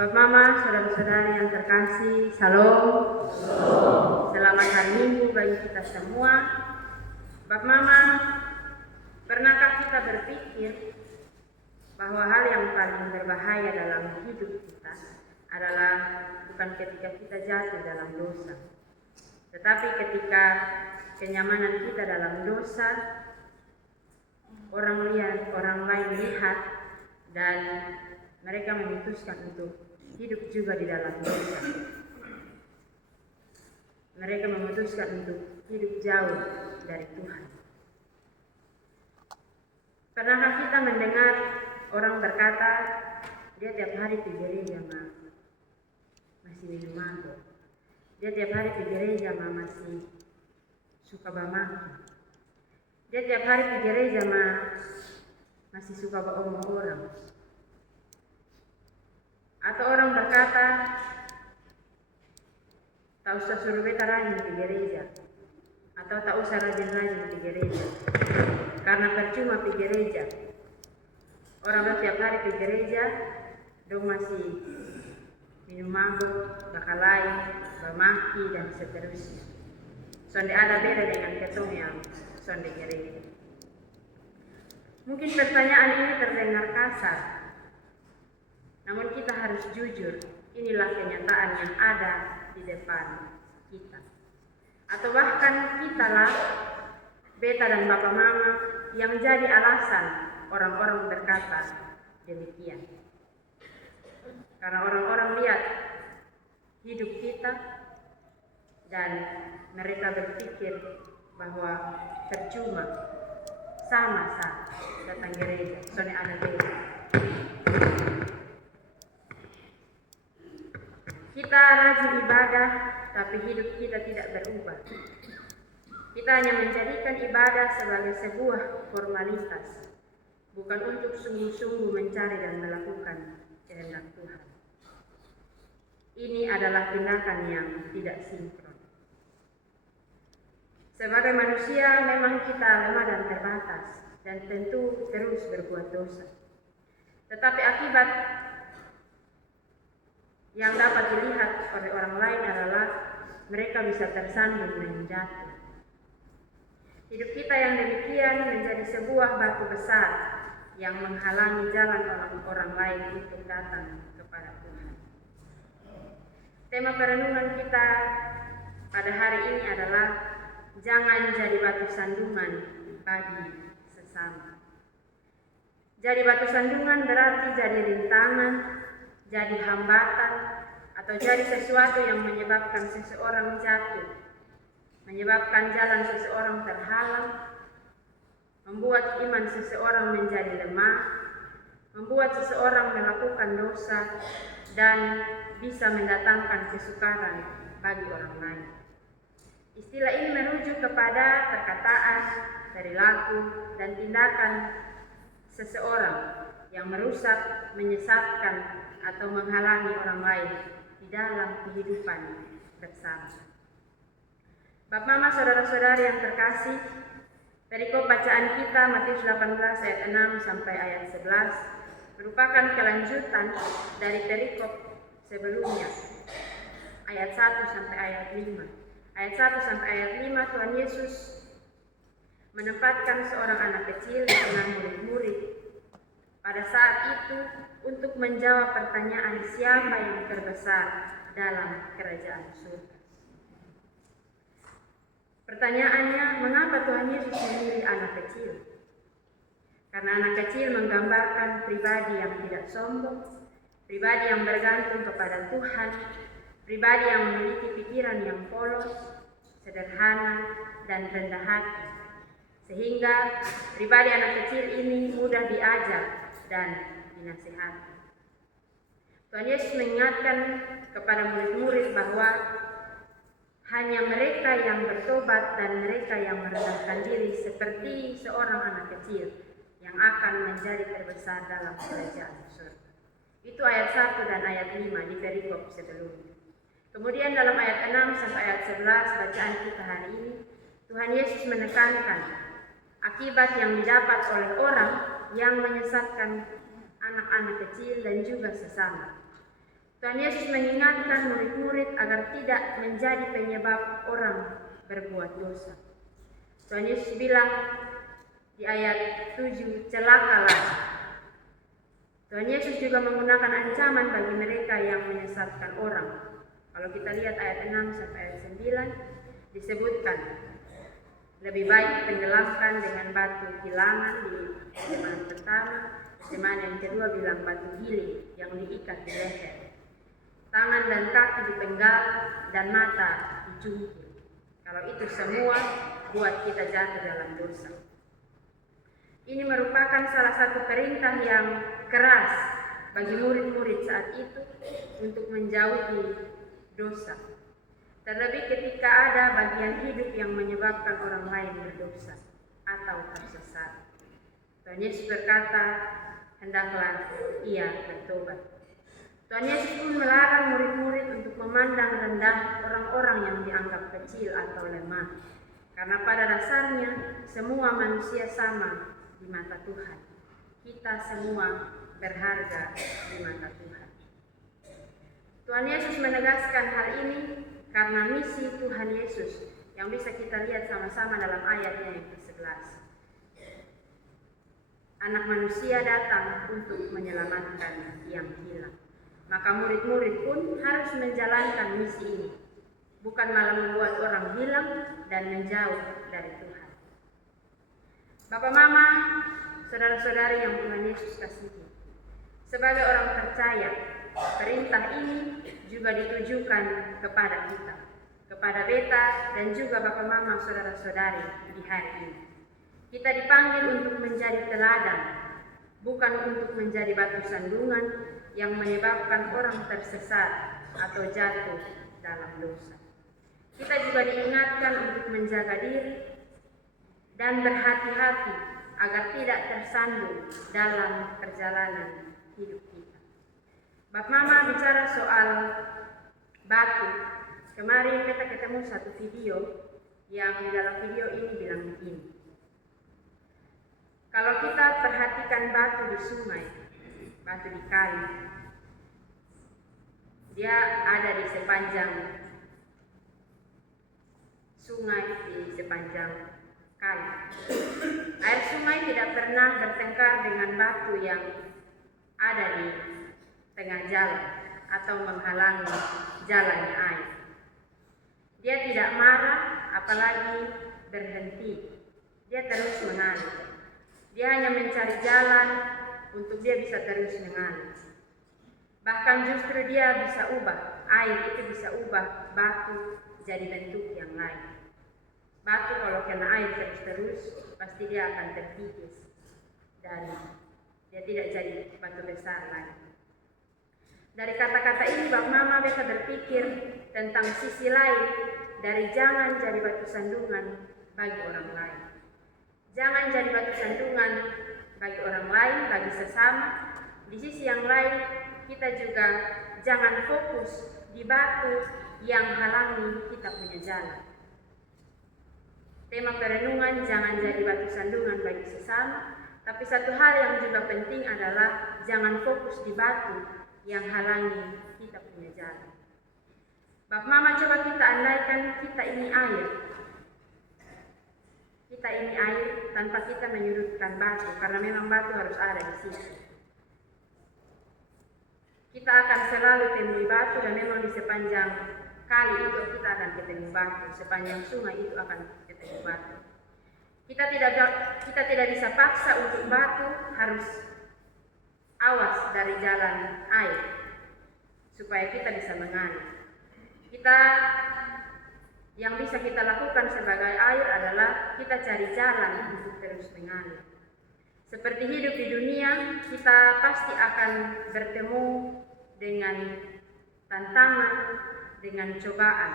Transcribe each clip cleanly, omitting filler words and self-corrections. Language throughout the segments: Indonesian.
Bapak Mama, saudara-saudari yang terkasih, Salam. Selamat hari Minggu bagi kita semua. Bapak Mama, pernahkah kita berpikir bahwa hal yang paling berbahaya dalam hidup kita adalah bukan ketika kita jatuh dalam dosa, tetapi ketika kenyamanan kita dalam dosa, orang lain lihat dan mereka memutuskan untuk hidup juga di dalam dosa. Mereka memutuskan untuk hidup jauh dari Tuhan. Pernahkah kita mendengar orang berkata, dia tiap hari pergi gereja masih minum mabuk. Dia tiap hari pergi gereja masih suka bamaki. Dia tiap hari pergi gereja masih suka bohong orang. Atau orang berkata, tak usah suruh beta rajin di gereja, atau tak usah rajin-rajin di gereja, karena percuma di gereja. Orang tiap hari di gereja, dong masih minum mabuk, bakalai, bamaki, dan seterusnya. Sonde ada beda dengan ketong yang sonde gereja. Mungkin pertanyaan ini terdengar kasar, namun kita harus jujur, inilah kenyataan yang ada di depan kita. Atau bahkan kitalah, beta dan bapak mama, yang jadi alasan orang-orang berkata demikian. Karena orang-orang lihat hidup kita dan mereka berpikir bahwa percuma, sama datang gereja, soalnya ada beda. Kita rajin ibadah, tapi hidup kita tidak berubah. Kita hanya menjadikan ibadah sebagai sebuah formalitas, bukan untuk sungguh-sungguh mencari dan melakukan kehendak Tuhan. Ini adalah tindakan yang tidak sinkron. Sebagai manusia, memang kita lemah dan terbatas, dan tentu terus berbuat dosa. Tetapi akibat yang dapat dilihat oleh orang lain adalah mereka bisa tersandung dan jatuh. Hidup kita yang demikian menjadi sebuah batu besar yang menghalangi jalan orang lain untuk datang kepada Tuhan. Tema perenungan kita pada hari ini adalah jangan jadi batu sandungan bagi sesama. Jadi batu sandungan berarti jadi rintangan, jadi hambatan, atau jadi sesuatu yang menyebabkan seseorang jatuh, menyebabkan jalan seseorang terhalang, membuat iman seseorang menjadi lemah, membuat seseorang melakukan dosa, dan bisa mendatangkan kesukaran bagi orang lain. Istilah ini merujuk kepada perkataan, perilaku, dan tindakan seseorang yang merusak, menyesatkan, atau menghalangi orang lain di dalam kehidupan bersama. Bapak Mama, saudara-saudari yang terkasih, perikop bacaan kita Matius 18 ayat 6 sampai ayat 11 merupakan kelanjutan dari perikop sebelumnya, ayat 1 sampai ayat 5. Ayat 1 sampai ayat 5, Tuhan Yesus menempatkan seorang anak kecil dengan murid-murid pada saat itu untuk menjawab pertanyaan siapa yang terbesar dalam kerajaan surga. Pertanyaannya, mengapa Tuhan Yesus memilih anak kecil? Karena anak kecil menggambarkan pribadi yang tidak sombong, pribadi yang bergantung kepada Tuhan, pribadi yang memiliki pikiran yang polos, sederhana, dan rendah hati. Sehingga pribadi anak kecil ini mudah diajar dan dinasihati. Tuhan Yesus mengingatkan kepada murid-murid bahwa hanya mereka yang bertobat dan mereka yang merendahkan diri seperti seorang anak kecil yang akan menjadi terbesar dalam kerajaan surga. Itu ayat 1 dan ayat 5 di perikop sebelumnya. Kemudian dalam ayat 6 sampai ayat 11 bacaan kita hari ini, Tuhan Yesus menekankan akibat yang didapat oleh orang yang menyesatkan anak-anak kecil dan juga sesama. Tuhan Yesus mengingatkan murid-murid agar tidak menjadi penyebab orang berbuat dosa. Tuhan Yesus bilang di ayat 7, celakalah. Tuhan Yesus juga menggunakan ancaman bagi mereka yang menyesatkan orang. Kalau kita lihat ayat 6 sampai ayat 9, disebutkan lebih baik tenggelamkan dengan batu hilangan di jemaat pertama, jemaat yang kedua bilang batu giling yang diikat di leher, tangan dan kaki dipenggal dan mata dicungkil. Kalau itu semua buat kita jatuh dalam dosa. Ini merupakan salah satu perintah yang keras bagi murid-murid saat itu untuk menjauhi dosa. Terlebih ketika ada bagian hidup yang menyebabkan orang lain berdosa atau tersesat. Tuhan Yesus berkata, hendaklah ia bertobat. Tuhan Yesus pun melarang murid-murid untuk memandang rendah orang-orang yang dianggap kecil atau lemah. Karena pada dasarnya semua manusia sama di mata Tuhan. Kita semua berharga di mata Tuhan. Tuhan Yesus menegaskan hal ini karena misi Tuhan Yesus yang bisa kita lihat sama-sama dalam ayatnya yang ke-11. Anak manusia datang untuk menyelamatkan yang hilang. Maka murid-murid pun harus menjalankan misi ini, bukan malah membuat orang hilang dan menjauh dari Tuhan. Bapak, Mama, saudara-saudari yang Tuhan Yesus kasihi, sebagai orang percaya, perintah ini juga ditujukan kepada kita, kepada beta dan juga Bapak, Mama, saudara-saudari di hari ini. Kita dipanggil untuk menjadi teladan, bukan untuk menjadi batu sandungan yang menyebabkan orang tersesat atau jatuh dalam dosa. Kita juga diingatkan untuk menjaga diri dan berhati-hati agar tidak tersandung dalam perjalanan hidup kita. Bapak, Mama bicara soal batu. Kemarin kita ketemu satu video yang di dalam video ini bilang begini. Kalau kita perhatikan batu di sungai, batu di kali, dia ada di sepanjang sungai, di sepanjang kali. Air sungai tidak pernah bertengkar dengan batu yang ada di tengah jalan atau menghalangi jalannya air. Dia tidak marah, apalagi berhenti. Dia terus mengalir. Dia hanya mencari jalan untuk dia bisa terus mengalir. Bahkan justru dia bisa ubah, air itu bisa ubah batu jadi bentuk yang lain. Batu kalau kena air terus-terus, pasti dia akan terkikis dan dia tidak jadi batu besar lagi. Dari kata-kata ini, Bapak, Mama, beta berpikir tentang sisi lain dari jangan jadi batu sandungan bagi orang lain. Jangan jadi batu sandungan bagi orang lain, bagi sesama. Di sisi yang lain, kita juga jangan fokus di batu yang halangi kita punya jalan. Tema perenungan jangan jadi batu sandungan bagi sesama, tapi satu hal yang juga penting adalah jangan fokus di batu yang halangi kita punya jalan. Bapak, Mama, coba kita andaikan kita ini air. Kita ini air tanpa kita menyudutkan batu, karena memang batu harus ada di situ. Kita akan selalu temui batu dan memang di sepanjang kali itu kita akan ketemu batu, sepanjang sungai itu akan ketemu batu. Kita tidak bisa paksa untuk batu harus awas dari jalan air supaya kita bisa mengalir. Yang bisa kita lakukan sebagai air adalah kita cari jalan untuk terus mengalir. Seperti hidup di dunia, kita pasti akan bertemu dengan tantangan, dengan cobaan.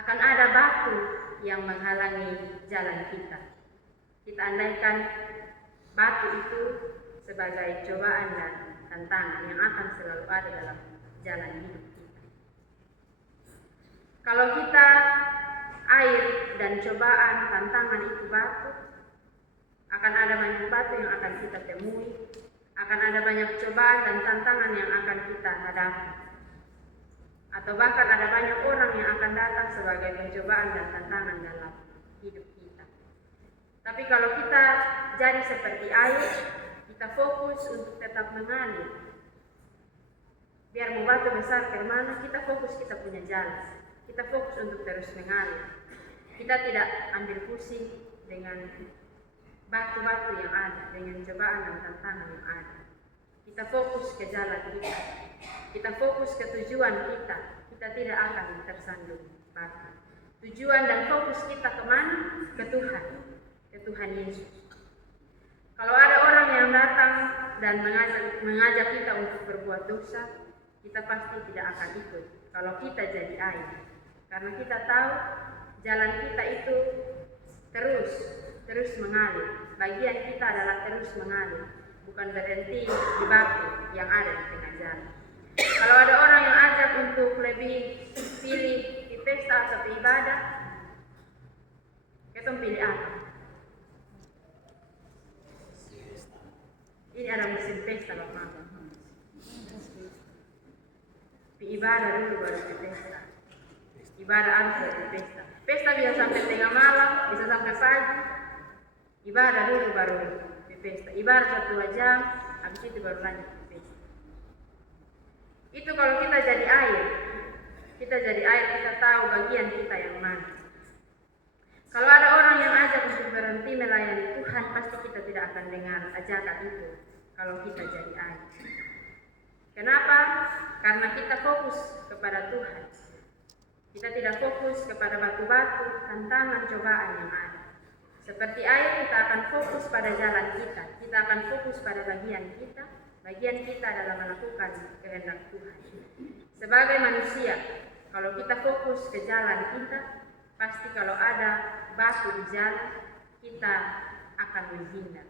Akan ada batu yang menghalangi jalan kita. Kita andaikan batu itu sebagai cobaan dan tantangan yang akan selalu ada dalam jalan hidup kita. Kalau kita air dan cobaan, tantangan itu batu, akan ada banyak batu yang akan kita temui, akan ada banyak cobaan dan tantangan yang akan kita hadapi. atau bahkan ada banyak orang yang akan datang sebagai pencobaan dan tantangan dalam hidup kita. Tapi kalau kita jadi seperti air, kita fokus untuk tetap mengalir. Biar mau batu besar kemana, kita fokus kita punya jalan. Kita fokus untuk terus mengalir. Kita tidak ambil pusing dengan batu-batu yang ada, dengan cobaan dan tantangan yang ada. Kita fokus ke jalan kita. Kita fokus ke tujuan kita. Kita tidak akan tersandung batu. Tujuan dan fokus kita kemana? Ke Tuhan. Ke Tuhan Yesus. Kalau ada orang yang datang dan mengajak kita untuk berbuat dosa, kita pasti tidak akan ikut kalau kita jadi air. Karena kita tahu jalan kita itu terus mengalir. Bagian kita adalah terus mengalir, bukan berhenti di batu yang ada di tengah jalan. Kalau ada orang yang ajak untuk lebih pilih di pesta atau di ibadah, kita pilih apa? Ini ada musim pesta Bapak. Di ibadah dulu baru di pesta. Ibadah harus di pesta. Pesta bisa sampai tengah malam, bisa sampai pagi. Ibadah dulu baru di pesta. Ibadah 1-2 jam, habis itu baru lanjut di pesta. Itu kalau kita jadi air. Kita jadi air, kita tahu bagian kita yang mana. Kalau ada orang yang ajak untuk berhenti melayani Tuhan, pasti kita tidak akan dengar ajakan itu kalau kita jadi air. Kenapa? Karena kita fokus kepada Tuhan. Kita tidak fokus kepada batu-batu, tantangan, cobaan yang ada. Seperti air, kita akan fokus pada jalan kita. Kita akan fokus pada bagian kita. Bagian kita adalah melakukan kehendak Tuhan. Sebagai manusia, kalau kita fokus ke jalan kita, pasti kalau ada batu di jalan, kita akan menghindar.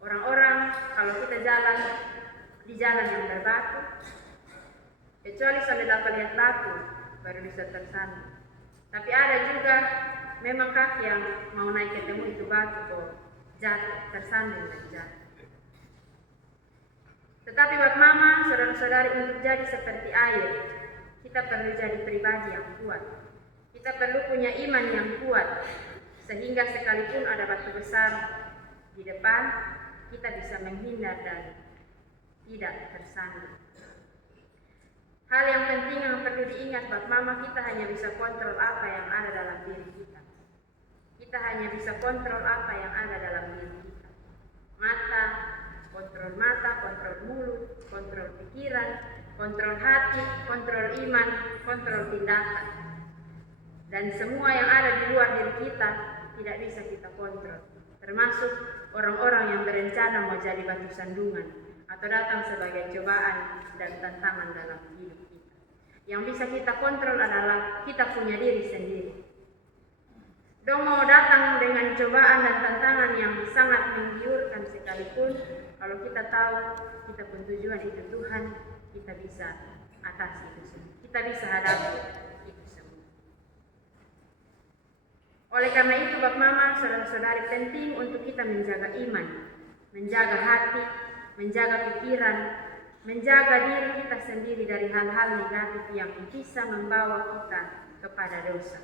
Orang-orang kalau kita jalan di jalan yang berbatu, kecuali sampai dapat lihat batu, baru bisa tersandung. Tapi ada juga memang kaki yang mau naik ketemu itu batu kok jatuh, tersandung dan jatuh. Tetapi buat mama, saudara-saudari, untuk jadi seperti air, kita perlu jadi pribadi yang kuat. Kita perlu punya iman yang kuat, sehingga sekalipun ada batu besar di depan, kita bisa menghindar dan tidak tersandung. Hal yang penting yang perlu diingat buat mama, kita hanya bisa kontrol apa yang ada dalam diri kita. Kita hanya bisa kontrol apa yang ada dalam diri kita. Mata, kontrol mulut, kontrol pikiran, kontrol hati, kontrol iman, kontrol tindakan. Dan semua yang ada di luar diri kita tidak bisa kita kontrol. Termasuk orang-orang yang berencana mau jadi batu sandungan atau datang sebagai cobaan dan tantangan dalam hidup kita. Yang bisa kita kontrol adalah kita punya diri sendiri. Dong mau datang dengan cobaan dan tantangan yang sangat menggiurkan sekalipun, kalau kita tahu kita pun tujuan itu Tuhan, kita bisa atasi itu semua. Kita bisa hadapi itu semua. Oleh karena itu, Bapak Mama, saudara-saudari, penting untuk kita menjaga iman, menjaga hati, menjaga pikiran, menjaga diri kita sendiri dari hal-hal negatif yang bisa membawa kita kepada dosa.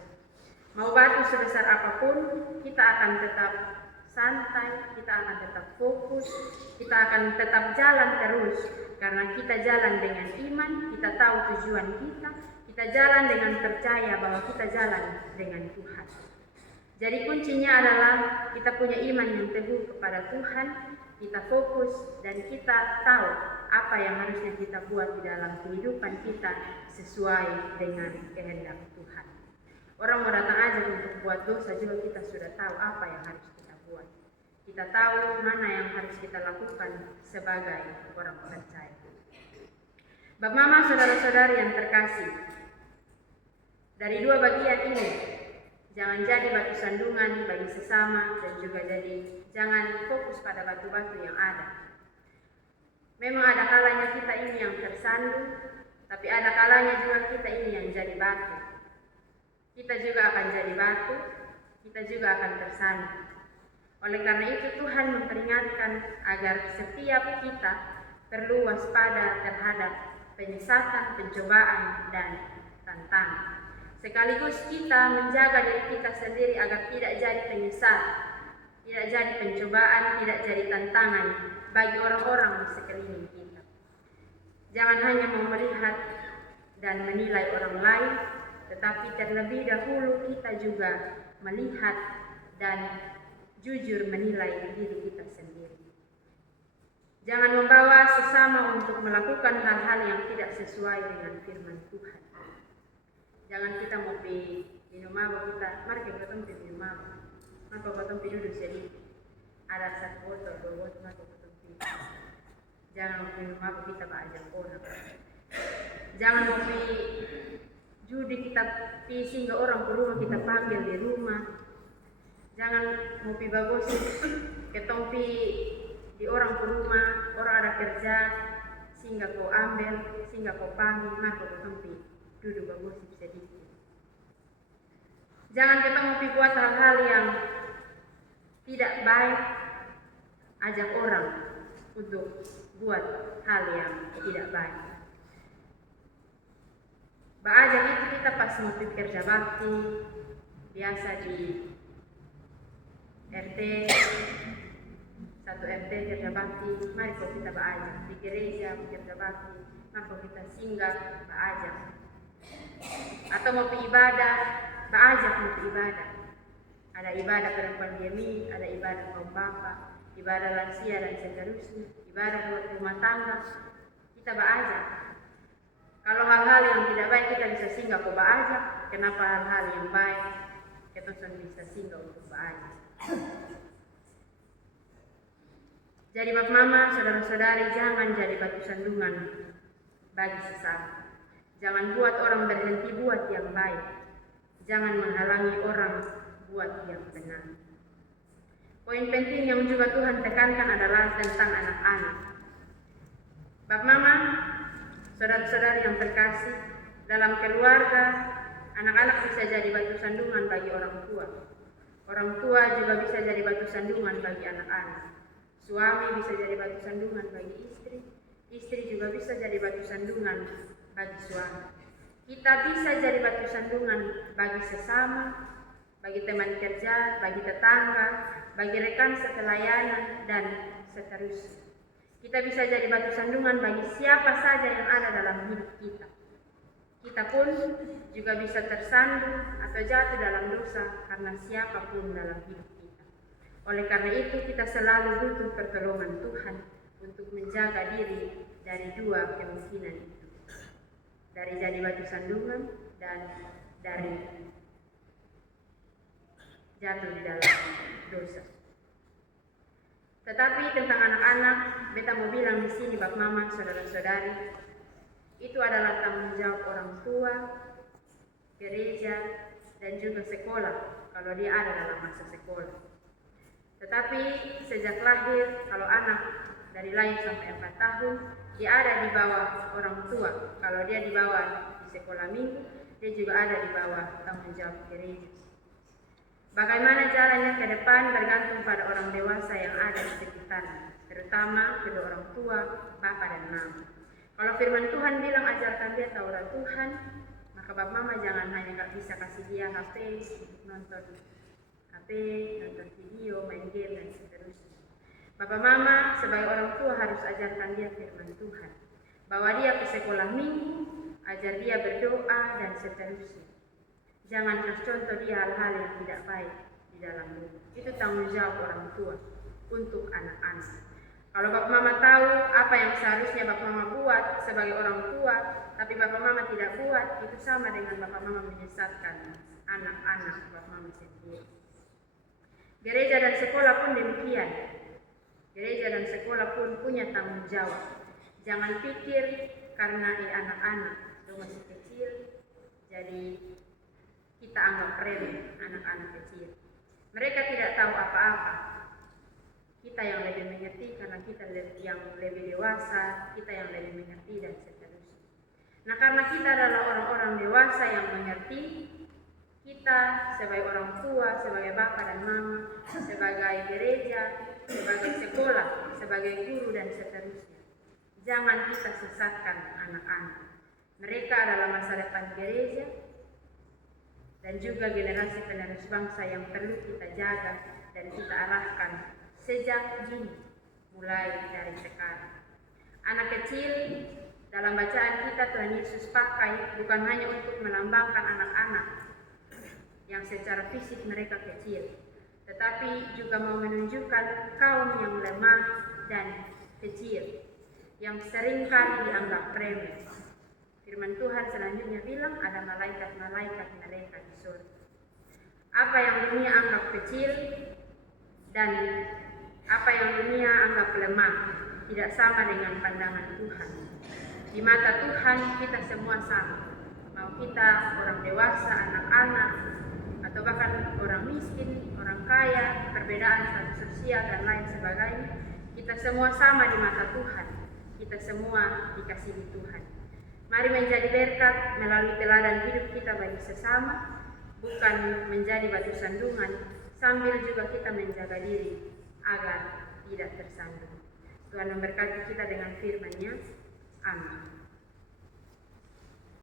Mau batu sebesar apapun, kita akan tetap santai, kita akan tetap fokus, kita akan tetap jalan terus. Karena kita jalan dengan iman, kita tahu tujuan kita jalan dengan percaya bahwa kita jalan dengan Tuhan. Jadi kuncinya adalah kita punya iman yang teguh kepada Tuhan, kita fokus dan kita tahu apa yang harusnya kita buat di dalam kehidupan kita sesuai dengan kehendak Tuhan. Orang mau datang aja untuk buat dosa juga kita sudah tahu apa yang harus kita buat. Kita tahu mana yang harus kita lakukan sebagai orang percaya. Bapak Mama, saudara-saudari yang terkasih, dari dua bagian ini, jangan jadi batu sandungan bagi sesama dan juga jangan fokus pada batu-batu yang ada. Memang ada kalanya kita ini yang tersandung, tapi ada kalanya juga kita ini yang jadi batu. Kita juga akan jadi batu, kita juga akan tersandung. Oleh karena itu Tuhan memperingatkan agar setiap kita perlu waspada terhadap penyesatan, pencobaan, dan tantangan. Sekaligus kita menjaga diri kita sendiri agar tidak jadi penyesat, tidak jadi pencobaan, tidak jadi tantangan bagi orang-orang di sekeliling kita. Jangan hanya mau melihat dan menilai orang lain, tetapi terlebih dahulu kita juga melihat dan jujur menilai diri kita sendiri. Jangan membawa sesama untuk melakukan hal-hal yang tidak sesuai dengan firman Tuhan. Jangan kita mau minum mabuk, mari kita ketemu minum mabuk. Maka ketemu duduk sedikit. Ada satu botol, 2 botol, maka ketemu. Jangan mau minum mabuk kita ajak orang. Jangan mau judi kita sehingga orang ke rumah kita panggil di rumah. Jangan mau bagosip ketompi di orang ke rumah, orang ada kerja sehingga kau ambil, sehingga kau panggil, maka ketompi duduk bagosip sedikit. Jangan kita buat hal-hal yang tidak baik, ajak orang untuk buat hal yang tidak baik. Ajak itu kita pas mau kerja bakti, biasa di RT, satu RT kerja bakti, mari kita ajak di gereja kerja bakti, mari kita singgah ajak. Atau mau ibadah, ajak mau ibadah. Ada ibadah perempuan diemi, ada ibadah kaum bapa, ibadah lansia dan seterusnya, ibadah buat rumah tangga, kita ajak. Kalau hal-hal yang tidak baik kita bisa singgah ke ajak, kenapa hal-hal yang baik kita bisa singgah untuk ajak. Jadi bapak mama, saudara-saudari, jangan jadi batu sandungan bagi sesama. Jangan buat orang berhenti buat yang baik. Jangan menghalangi orang buat yang benar. Poin penting yang juga Tuhan tekankan adalah tentang anak-anak. Bapak mama, saudara-saudari yang terkasih, dalam keluarga, anak-anak bisa jadi batu sandungan bagi orang tua. Orang tua juga bisa jadi batu sandungan bagi anak-anak. Suami bisa jadi batu sandungan bagi istri. Istri juga bisa jadi batu sandungan bagi suami. Kita bisa jadi batu sandungan bagi sesama, bagi teman kerja, bagi tetangga, bagi rekan sepelayanan, dan seterusnya. Kita bisa jadi batu sandungan bagi siapa saja yang ada dalam hidup kita. Kita pun juga bisa tersandung atau jatuh dalam dosa karena siapapun dalam hidup kita. Oleh karena itu kita selalu butuh pertolongan Tuhan untuk menjaga diri dari dua kemungkinan itu. Dari jadi batu sandungan dan dari jatuh di dalam dosa. Tetapi tentang anak-anak, beta mau bilang di sini Bapak Mama, saudara-saudari, itu adalah tanggung jawab orang tua, gereja, dan juga sekolah kalau dia ada dalam masa sekolah. Tetapi sejak lahir, kalau anak dari lahir sampai 4 tahun, dia ada di bawah orang tua. Kalau dia di bawah di sekolah minggu, dia juga ada di bawah tanggung jawab gereja. Bagaimana caranya ke depan bergantung pada orang dewasa yang ada di sekitarnya, terutama kedua orang tua, bapak dan mama. Kalau firman Tuhan bilang ajarkan dia Taurat Tuhan, maka bapak mama jangan hanya gak bisa kasih dia HP untuk nonton video, main game dan seterusnya. Bapak mama sebagai orang tua harus ajarkan dia firman Tuhan. Bawa dia ke sekolah minggu, ajar dia berdoa dan seterusnya. Jangan tercontoh dia hal-hal yang tidak baik di dalam rumah. Itu tanggung jawab orang tua untuk anak-anak. Kalau bapak mama tahu apa yang seharusnya bapak mama buat sebagai orang tua, tapi bapak mama tidak buat, itu sama dengan bapak mama menyesatkan anak-anak bapak mama sendiri. Gereja dan sekolah pun demikian. Gereja dan sekolah pun punya tanggung jawab. Jangan pikir karena anak-anak masih kecil, jadi kita anggap remeh anak-anak kecil. Mereka tidak tahu apa-apa. Kita yang lebih mengerti karena kita yang lebih dewasa, kita yang lebih mengerti dan seterusnya. Nah, karena kita adalah orang-orang dewasa yang mengerti, kita sebagai orang tua, sebagai bapak dan mama, sebagai gereja, sebagai sekolah, sebagai guru dan seterusnya. Jangan kita sesatkan anak-anak. Mereka adalah masa depan gereja dan juga generasi penerus bangsa yang perlu kita jaga dan kita arahkan sejak dini, mulai dari sekarang. Anak kecil dalam bacaan kita Tuhan Yesus pakai bukan hanya untuk melambangkan anak-anak yang secara fisik mereka kecil, tetapi juga mau menunjukkan kaum yang lemah dan kecil, yang seringkali dianggap remeh. Firman Tuhan selanjutnya bilang ada malaikat-malaikat mereka di surga. Apa yang dunia anggap kecil dan apa yang dunia anggap lemah tidak sama dengan pandangan Tuhan. Di mata Tuhan kita semua sama. Mau kita orang dewasa, anak-anak, atau bahkan orang miskin, orang kaya, perbedaan status sosial dan lain sebagainya, kita semua sama di mata Tuhan. Kita semua dikasihi Tuhan. Mari menjadi berkat melalui teladan hidup kita bagi sesama, bukan menjadi batu sandungan, sambil juga kita menjaga diri agar tidak tersandung. Tuhan memberkati kita dengan firman-Nya. Amin.